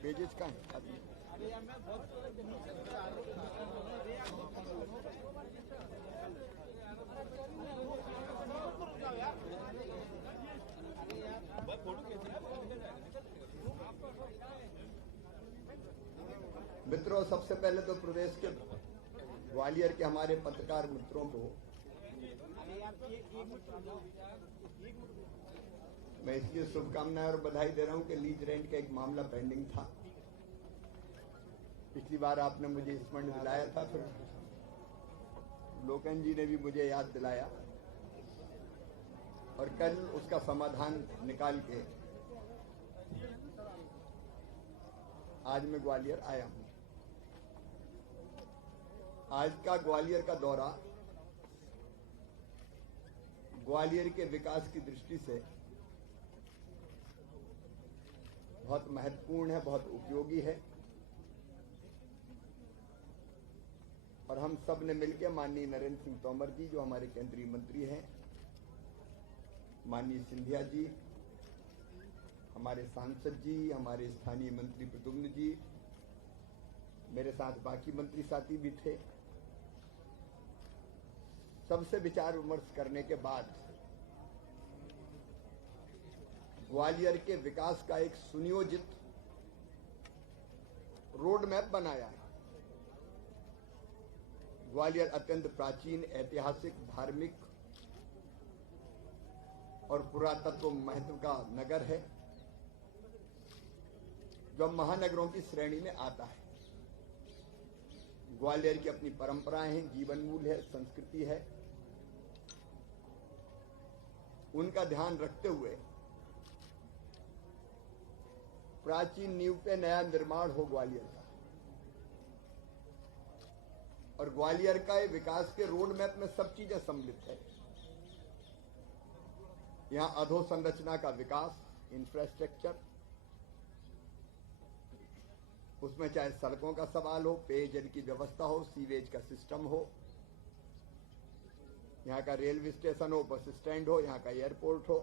Pages कहाँ हैं अभी? मित्रों, सबसे पहले तो प्रदेश के ग्वालियर के हमारे पत्रकार मित्रों को मैं इसलिए शुभकामनाएं और बधाई दे रहा हूं कि लीज रेंट का एक मामला पेंडिंग था। पिछली बार आपने मुझे स्मरण दिलाया था, फिर लोकन जी ने भी मुझे याद दिलाया और कल उसका समाधान निकाल के आज मैं ग्वालियर आया हूं। आज का ग्वालियर का दौरा ग्वालियर के विकास की दृष्टि से बहुत महत्वपूर्ण है, बहुत उपयोगी है और हम सब ने मिलकर माननीय नरेंद्र सिंह तोमर जी, जो हमारे केंद्रीय मंत्री हैं, माननीय सिंधिया जी, हमारे सांसद जी, हमारे स्थानीय मंत्री प्रद्युम्न जी, मेरे साथ बाकी मंत्री साथी भी थे, सबसे विचार विमर्श करने के बाद ग्वालियर के विकास का एक सुनियोजित रोड मैप बनाया है। ग्वालियर अत्यंत प्राचीन, ऐतिहासिक, धार्मिक और पुरातत्व महत्व का नगर है, जो महानगरों की श्रेणी में आता है। ग्वालियर की अपनी परंपराएं हैं, जीवन मूल्य है, संस्कृति है। उनका ध्यान रखते हुए प्राचीन नींव पे नया निर्माण हो ग्वालियर का, और ग्वालियर का विकास के रोड मैप में सब चीजें सम्मिलित है। यहां अधोसंरचना का विकास, इंफ्रास्ट्रक्चर, उसमें चाहे सड़कों का सवाल हो, पेयजल की व्यवस्था हो, सीवेज का सिस्टम हो, यहाँ का रेलवे स्टेशन हो, बस स्टैंड हो, यहाँ का एयरपोर्ट हो,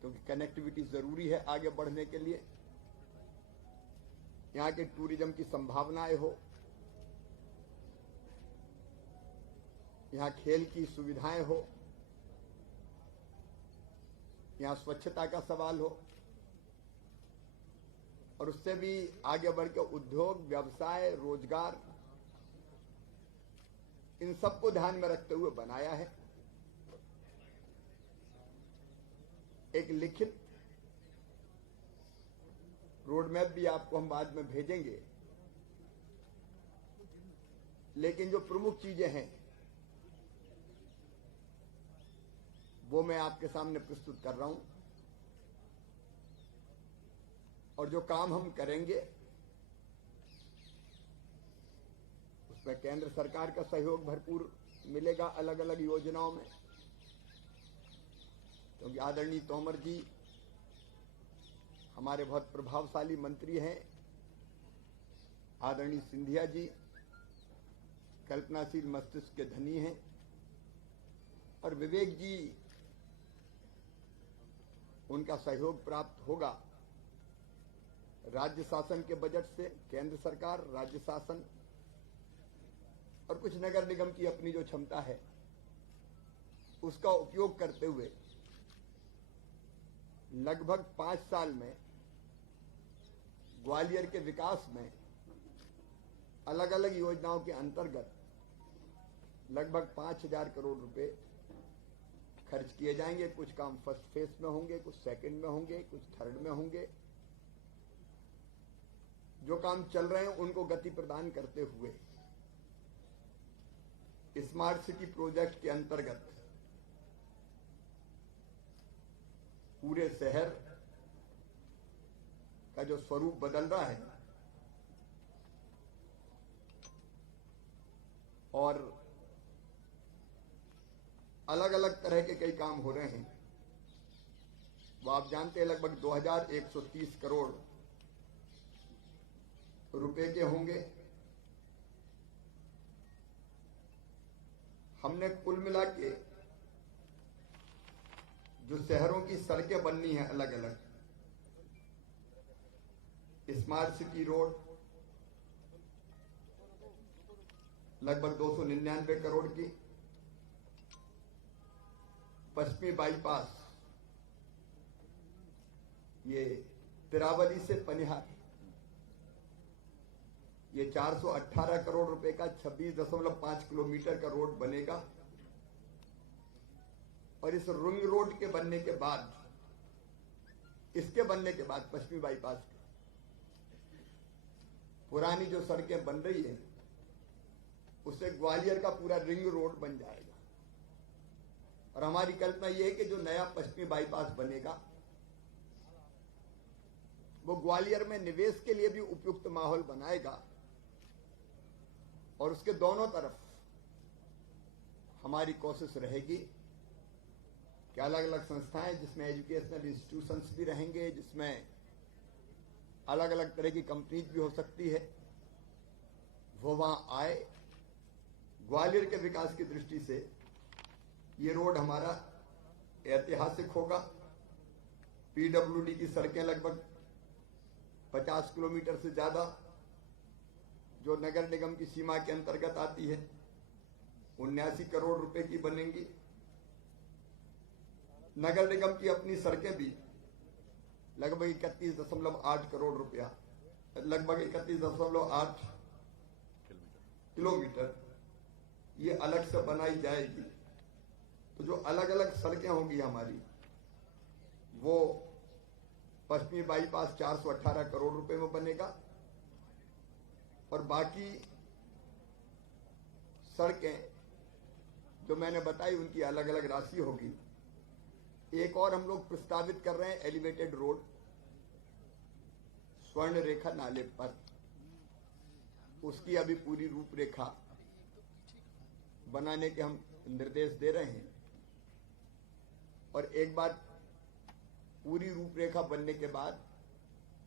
क्योंकि कनेक्टिविटी जरूरी है आगे बढ़ने के लिए। यहाँ के टूरिज्म की संभावनाएं हो, यहाँ खेल की सुविधाएं हो, यहाँ स्वच्छता का सवाल हो, और उससे भी आगे बढ़कर उद्योग, व्यवसाय, रोजगार, इन सबको ध्यान में रखते हुए बनाया है। एक लिखित रोड मैप भी आपको हम बाद में भेजेंगे, लेकिन जो प्रमुख चीजें हैं वो मैं आपके सामने प्रस्तुत कर रहा हूं, और जो काम हम करेंगे उसमें केंद्र सरकार का सहयोग भरपूर मिलेगा अलग अलग योजनाओं में, क्योंकि आदरणीय तोमर जी हमारे बहुत प्रभावशाली मंत्री हैं। आदरणीय सिंधिया जी कल्पनाशील मस्तिष्क के धनी हैं, और विवेक जी, उनका सहयोग प्राप्त होगा राज्य शासन के बजट से, केंद्र सरकार, राज्य शासन और कुछ नगर निगम की अपनी जो क्षमता है उसका उपयोग करते हुए लगभग 5 साल में ग्वालियर के विकास में अलग अलग योजनाओं के अंतर्गत लगभग 5,000 करोड़ रुपए खर्च किए जाएंगे। कुछ काम फर्स्ट फेज में होंगे, कुछ सेकंड में होंगे, कुछ थर्ड में होंगे। जो काम चल रहे हैं उनको गति प्रदान करते हुए स्मार्ट सिटी प्रोजेक्ट के अंतर्गत पूरे शहर का जो स्वरूप बदल रहा है और अलग अलग तरह के कई काम हो रहे हैं, वो आप जानते हैं लगभग 2,130 करोड़ रुपए के होंगे। हमने कुल मिला के जो शहरों की सड़कें बननी है अलग अलग, स्मार्ट सिटी रोड लगभग 299 करोड़ की, पश्चिमी बाईपास ये तिरावली से पनिहार, ये 418 करोड़ रुपए का 26.5 किलोमीटर का रोड बनेगा। और इस रिंग रोड के बनने के बाद, इसके बनने के बाद पश्चिमी बाईपास के पुरानी जो सड़कें बन रही है उससे ग्वालियर का पूरा रिंग रोड बन जाएगा। और हमारी कल्पना यह है कि जो नया पश्चिमी बाईपास बनेगा वो ग्वालियर में निवेश के लिए भी उपयुक्त माहौल बनाएगा। और उसके दोनों तरफ हमारी कोशिश रहेगी कि अलग अलग संस्थाएं, जिसमें एजुकेशनल इंस्टीट्यूशंस भी रहेंगे, जिसमें अलग अलग तरह की कंपनीज भी हो सकती है, वो वहां आए। ग्वालियर के विकास की दृष्टि से ये रोड हमारा ऐतिहासिक होगा। पीडब्ल्यूडी की सड़कें लगभग 50 किलोमीटर से ज्यादा जो नगर निगम की सीमा के अंतर्गत आती है 79 करोड़ रुपए की बनेंगी। नगर निगम की अपनी सड़कें भी लगभग 31.8 करोड़ रुपया, लगभग 31.8 किलोमीटर ये अलग से बनाई जाएगी। तो जो अलग अलग सड़कें होंगी हमारी, वो पश्चिमी बाईपास 418 करोड़ रुपए में बनेगा। और बाकी सड़कें जो मैंने बताई उनकी अलग अलग राशि होगी। एक और हम लोग प्रस्तावित कर रहे हैं एलिवेटेड रोड स्वर्ण रेखा नाले पर, उसकी अभी पूरी रूपरेखा बनाने के हम निर्देश दे रहे हैं। और एक बार पूरी रूपरेखा बनने के बाद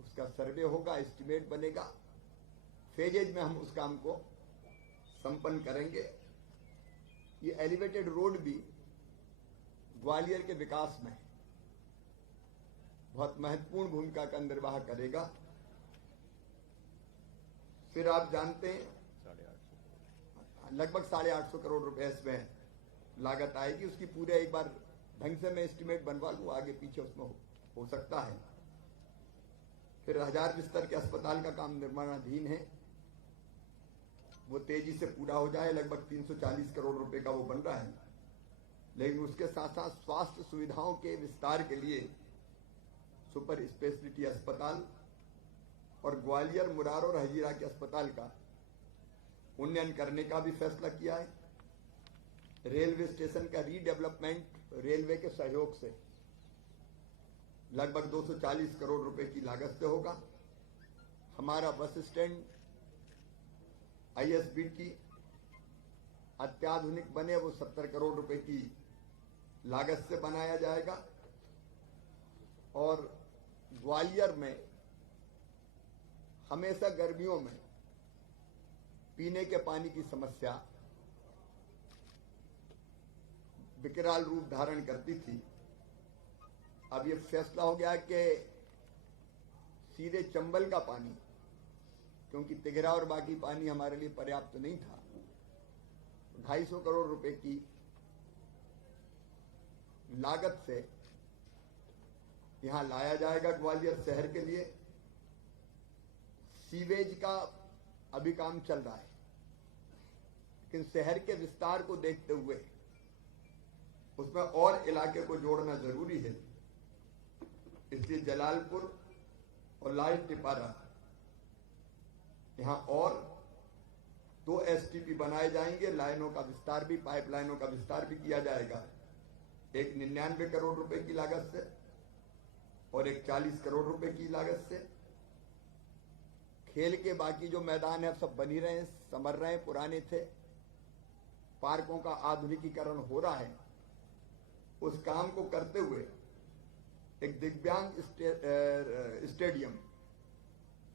उसका सर्वे होगा, एस्टीमेट बनेगा, फेजेज में हम उस काम को संपन्न करेंगे। ये एलिवेटेड रोड भी ग्वालियर के विकास में बहुत महत्वपूर्ण भूमिका का निर्वाह करेगा। फिर आप जानते हैं लगभग 850 करोड़ रुपए इसमें लागत आएगी। उसकी पूरे एक बार ढंग से मैं एस्टीमेट बनवा लूं, आगे पीछे उसमें हो सकता है। फिर 1000 बिस्तर के अस्पताल का काम निर्माणाधीन है, वो तेजी से पूरा हो जाए। लगभग 340 करोड़ रुपए का वो बन रहा है। लेकिन उसके साथ साथ स्वास्थ्य सुविधाओं के विस्तार के लिए सुपर स्पेशलिटी अस्पताल और ग्वालियर, मुरार और हजीरा के अस्पताल का उन्नयन करने का भी फैसला किया है। रेलवे स्टेशन का रीडेवलपमेंट रेलवे के सहयोग से लगभग 240 करोड़ रुपए की लागत से होगा। हमारा बस स्टैंड ISBT अत्याधुनिक बने, वो 70 करोड़ रुपए की लागत से बनाया जाएगा। और ग्वालियर में हमेशा गर्मियों में पीने के पानी की समस्या विकराल रूप धारण करती थी। अब ये फैसला हो गया कि सीधे चंबल का पानी, क्योंकि तिघरा और बाकी पानी हमारे लिए पर्याप्त नहीं था, 250 करोड़ रुपए की लागत से यहां लाया जाएगा ग्वालियर शहर के लिए। सीवेज का अभी काम चल रहा है, लेकिन शहर के विस्तार को देखते हुए उसमें और इलाके को जोड़ना जरूरी है। इसलिए जलालपुर और लाल टिपारा यहां और 2 STP बनाए जाएंगे। लाइनों का विस्तार भी, पाइप लाइनों का विस्तार भी किया जाएगा। एक 99 करोड़ रुपए की लागत से और एक 40 करोड़ रुपए की लागत से। खेल के बाकी जो मैदान है सब बन ही रहे हैं, संवर रहे हैं, पुराने थे। पार्कों का आधुनिकीकरण हो रहा है। उस काम को करते हुए एक दिव्यांग स्टेडियम,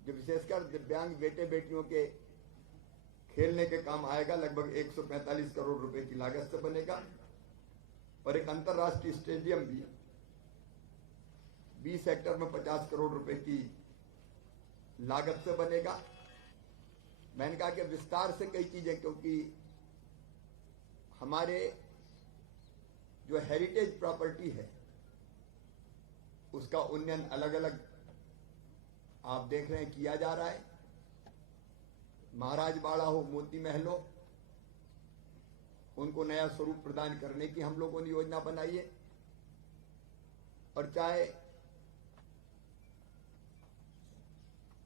जो विशेषकर दिव्यांग बेटे बेटियों के खेलने के काम आएगा, लगभग 145 करोड़ रुपए की लागत से बनेगा। और एक अंतर्राष्ट्रीय स्टेडियम भी 20 हेक्टेयर में 50 करोड़ रुपए की लागत से बनेगा। मैंने कहा कि विस्तार से कई चीजें, क्योंकि हमारे जो हेरिटेज प्रॉपर्टी है उसका उन्नयन अलग अलग आप देख रहे हैं किया जा रहा है। महाराज बाड़ा हो, मोती महल हो, उनको नया स्वरूप प्रदान करने की हम लोगों ने योजना बनाई है। और चाहे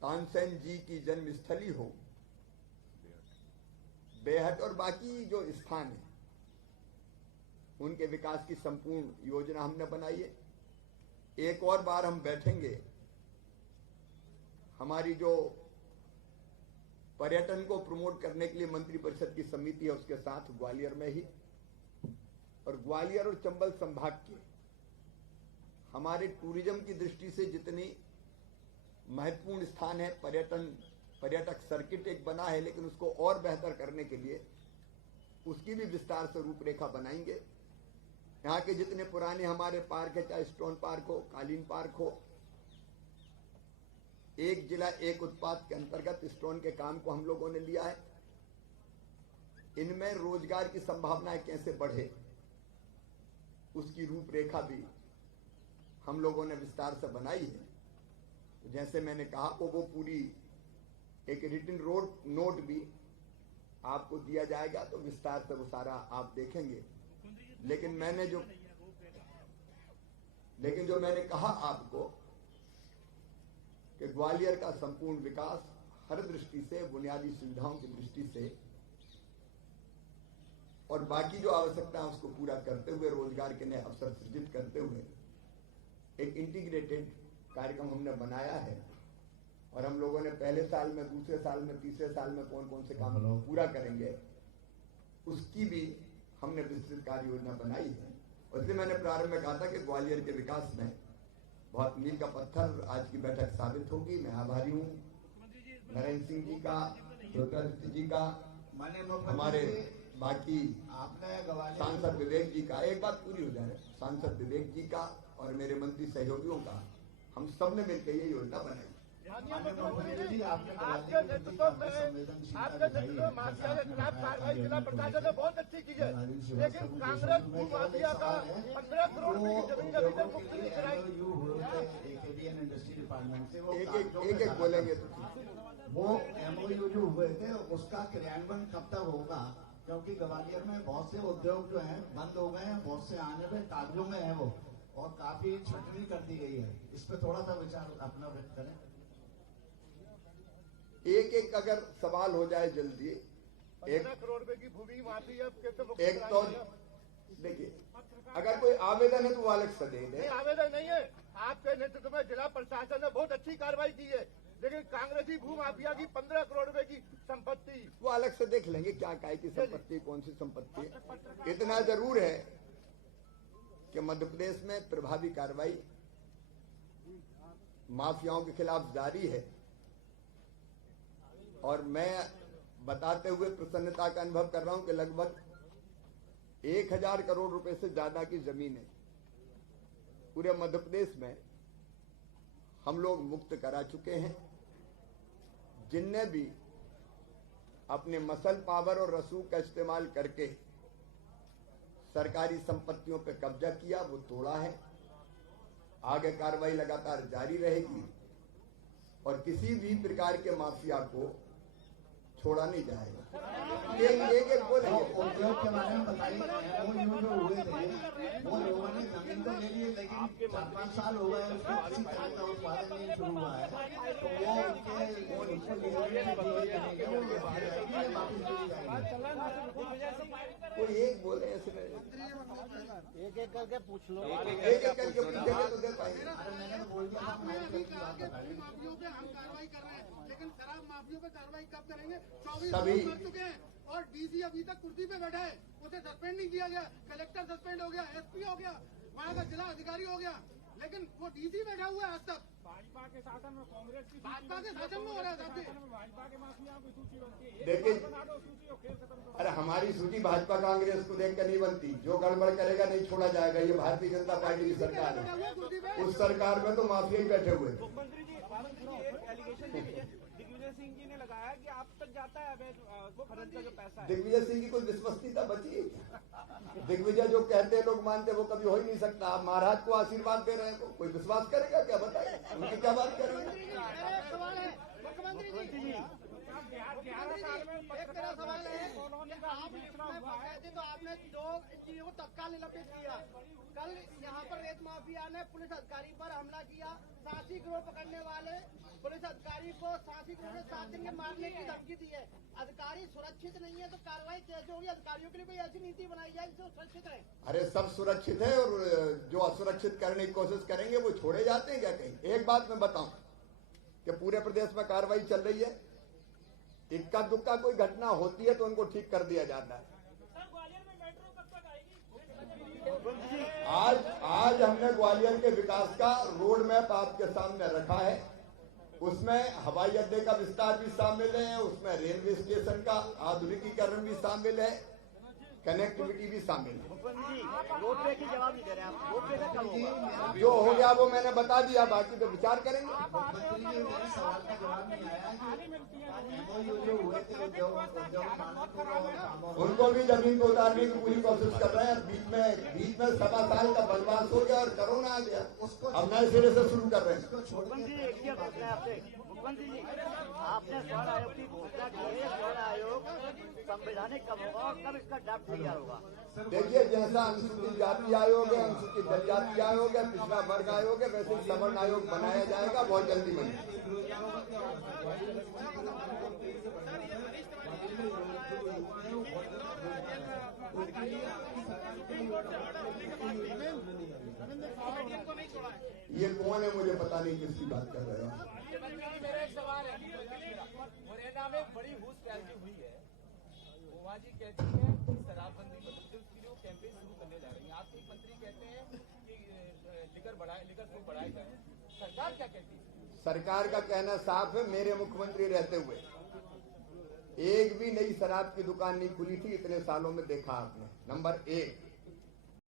तानसेन जी की जन्मस्थली हो, बेहट और बाकी जो स्थान है उनके विकास की संपूर्ण योजना हमने बनाई है। एक और बार हम बैठेंगे, हमारी जो पर्यटन को प्रमोट करने के लिए मंत्रिपरिषद की समिति है उसके साथ ग्वालियर में ही, और ग्वालियर और चंबल संभाग के हमारे टूरिज्म की दृष्टि से जितनी महत्वपूर्ण स्थान है, पर्यटक सर्किट एक बना है, लेकिन उसको और बेहतर करने के लिए उसकी भी विस्तार से रूपरेखा बनाएंगे। यहाँ के जितने पुराने हमारे पार्क है, चाहे स्टोन पार्क हो, कालीन पार्क हो, एक जिला एक उत्पाद के अंतर्गत स्टोन के काम को हम लोगों ने लिया है। इनमें रोजगार की संभावनाएं कैसे बढ़े उसकी रूपरेखा भी हम लोगों ने विस्तार से बनाई है। तो जैसे मैंने कहा वो पूरी एक रिटन नोट भी आपको दिया जाएगा, तो विस्तार से वो सारा आप देखेंगे। लेकिन जो मैंने कहा आपको कि ग्वालियर का संपूर्ण विकास हर दृष्टि से, बुनियादी सुविधाओं की दृष्टि से और बाकी जो आवश्यकता है उसको पूरा करते हुए, रोजगार के नए अवसर सृजित करते हुए एक इंटीग्रेटेड कार्यक्रम हमने बनाया है। और हम लोगों ने पहले साल में, दूसरे साल में, तीसरे साल में कौन कौन से काम पूरा करेंगे उसकी भी हमने विस्तृत कार्य योजना बनाई है। और इसलिए मैंने प्रारंभ में कहा था कि ग्वालियर के विकास में बहुत मील का पत्थर आज की बैठक साबित होगी। मैं आभारी हूँ नरेंद्र सिंह जी का, ज्योतिरादित्य जी का, हमारे बाकी सांसद विवेक जी का, एक बात पूरी हो जाए, सांसद विवेक जी का और मेरे मंत्री सहयोगियों का, हम सब ने मिलकर ये योजना बनाई। आपके नेतृत्व में माफिया के खिलाफ कार्रवाई जिला प्रशासन ने बहुत अच्छी की है, लेकिन कांग्रेस माफिया का 15 करोड़ रुपए की जमीन अभी तक मुक्त नहीं कराई। एक बोलेंगे वो MOU जो हुए थे उसका क्रियान्वयन कब तक होगा? क्योंकि ग्वालियर में बहुत से उद्योग जो हैं बंद हो गए हैं, बहुत से आने में कागजों में है वो, और काफी छटनी कर दी गई है। इस पे थोड़ा सा विचार अपना व्यक्त करें। एक अगर सवाल हो जाए जल्दी, 15 करोड़ रुपए की भूमि माफिया एक तो देखिए, अगर कोई आवेदन है तो वो अलग से दे दे। आवेदन नहीं है, आपके नेतृत्व में जिला प्रशासन ने बहुत अच्छी कार्रवाई की है, लेकिन कांग्रेसी भू माफिया की 15 करोड़ रुपए की संपत्ति वो अलग से देख लेंगे, क्या काय की संपत्ति, कौन सी संपत्ति है। इतना जरूर है कि मध्य प्रदेश में प्रभावी कार्रवाई माफियाओं के खिलाफ जारी है। और मैं बताते हुए प्रसन्नता का अनुभव कर रहा हूं कि लगभग 1000 करोड़ रुपए से ज्यादा की जमीन है पूरे मध्य प्रदेश में हम लोग मुक्त करा चुके हैं। जिनने भी अपने मसल पावर और रसूख का इस्तेमाल करके सरकारी संपत्तियों पर कब्जा किया वो तोड़ा है। आगे कार्रवाई लगातार जारी रहेगी और किसी भी प्रकार के माफिया को छोड़ा नहीं जाएगा। एक बोलेंगे उद्योग के बारे में बताइए। MOU जो हुए थे वो लोगों ने जमीन तो ले ली, लेकिन 4-5 साल हो गए उसमें किसी तरह का उत्पादन नहीं शुरू हुआ है, तो वो कोई एक बोले ऐसे एक करके पूछ लो, एक करके पूछेंगे तो दे पाएंगे। माफियों पे हम कार्रवाई कर रहे हैं, लेकिन शराब माफियों पे कार्रवाई कब करेंगे? 24 सभी कर चुके हैं और DC अभी तक कुर्सी पे बैठा है, उसे सस्पेंड नहीं किया गया। कलेक्टर सस्पेंड हो गया, SP हो गया, वहाँ का जिला अधिकारी हो गया, लेकिन वो DC बैठा हुआ है आज तक। भाजपा के शासन में कांग्रेस की भाजपा के शासन में हो रहा है साहब जी। भाजपा के माफिया की सूची बनती है, देखिए, बना दो सूची और खेल खत्म करो। अरे हमारी सूची भाजपा कांग्रेस को देखकर नहीं बनती। जो गड़बड़ करेगा नहीं छोड़ा जाएगा। ये भारतीय जनता पार्टी की सरकार है, उस सरकार में तो माफिया ही बैठे हुए हैं। एलिगेशन दिग्विजय सिंह जी ने लगाया कि आप तक जाता है अवैध खनन का जो पैसा है। दिग्विजय सिंह की कोई विश्वसनीयता बची? दिग्विजय जो कहते हैं लोग मानते हैं, वो कभी हो ही नहीं सकता। आप महाराज को आशीर्वाद दे रहे हैं, कोई विश्वास करेगा क्या? बताइए, उनकी क्या बात करेंगे? सवाल है मुख्यमंत्री जी, 11 साल में एक मेरा सवाल है कॉलोनी कि का आप बेचना इसमें हुआ है। फंसे थे तो आपने 2 इंजीनियरों को तत्काल निलंबित किया। कल यहाँ पर रेत माफिया ने पुलिस अधिकारी पर हमला किया। सांसी गिरोह पकड़ने वाले पुलिस अधिकारी को सांसी गिरोह ने 7 दिन के मारने की धमकी दी है। अधिकारी सुरक्षित नहीं है तो कार्रवाई कैसे होगी? अधिकारियों के लिए कोई ऐसी नीति बनाई जाए जिससे सुरक्षित रहे। अरे सब सुरक्षित है, और जो असुरक्षित करने की कोशिश करेंगे वो छोड़े जाते हैं क्या कहीं? एक बात मैं बताऊं कि पूरे प्रदेश में कार्रवाई चल रही है। इक्का दुक्का कोई घटना होती है तो उनको ठीक कर दिया जाता है। आज हमने ग्वालियर के विकास का रोड मैप आपके सामने रखा है। उसमें हवाई अड्डे का विस्तार भी शामिल है, उसमें रेलवे स्टेशन का आधुनिकीकरण भी शामिल है, कनेक्टिविटी भी शामिल है। रोपवे की जवाब नहीं दे रहे आप। रोपवे का कब होगा? जो हो गया वो मैंने बता दिया, बाकी तो विचार करेंगे। मुख्यमंत्री जी, मेरे सवाल का जवाब नहीं आया कि MOU जो हुए थे उद्योग मालिकों को, उनको भी जमीन को उतारने की पूरी कोशिश कर रहे हैं। बीच में 1.25 साल का बनवास हो गया और कोरोना आ गया, अब नए सिरे से शुरू कर रहे हैं। मुख्यमंत्री जी, एक चीज पूछना है आपसे। मुख्यमंत्री जी, आपने स्वर्ण आयोग की घोषणा की है। स्वर्ण आयोग संवैधानिक कब होगा और कब इसका ड्राफ्ट तैयार होगा? देखिए, जैसा अनुसूचित जाति आयोग है, अनुसूचित जनजाति आयोग है, पिछड़ा वर्ग आयोग है, वैसे ही सवर्ण आयोग बनाया जाएगा, बहुत जल्दी बनेगा। ये कौन है मुझे पता नहीं किसकी बात कर रहे हो। मेरा एक सवाल है। मुरैना में बड़ी घूस पैरवी हुई है। उमा जी कहती है कि शराबबंदी मतलब उसके लिए कैंपेन शुरू करने जा रही है। आपके मंत्री कहते हैं कि लिकर को बढ़ाई जाए। सरकार क्या कहती है? सरकार का कहना साफ है। मेरे मुख्यमंत्री रहते हुए एक भी नई शराब की दुकान नहीं खुली थी इतने सालों में, देखा आपने। नंबर 1।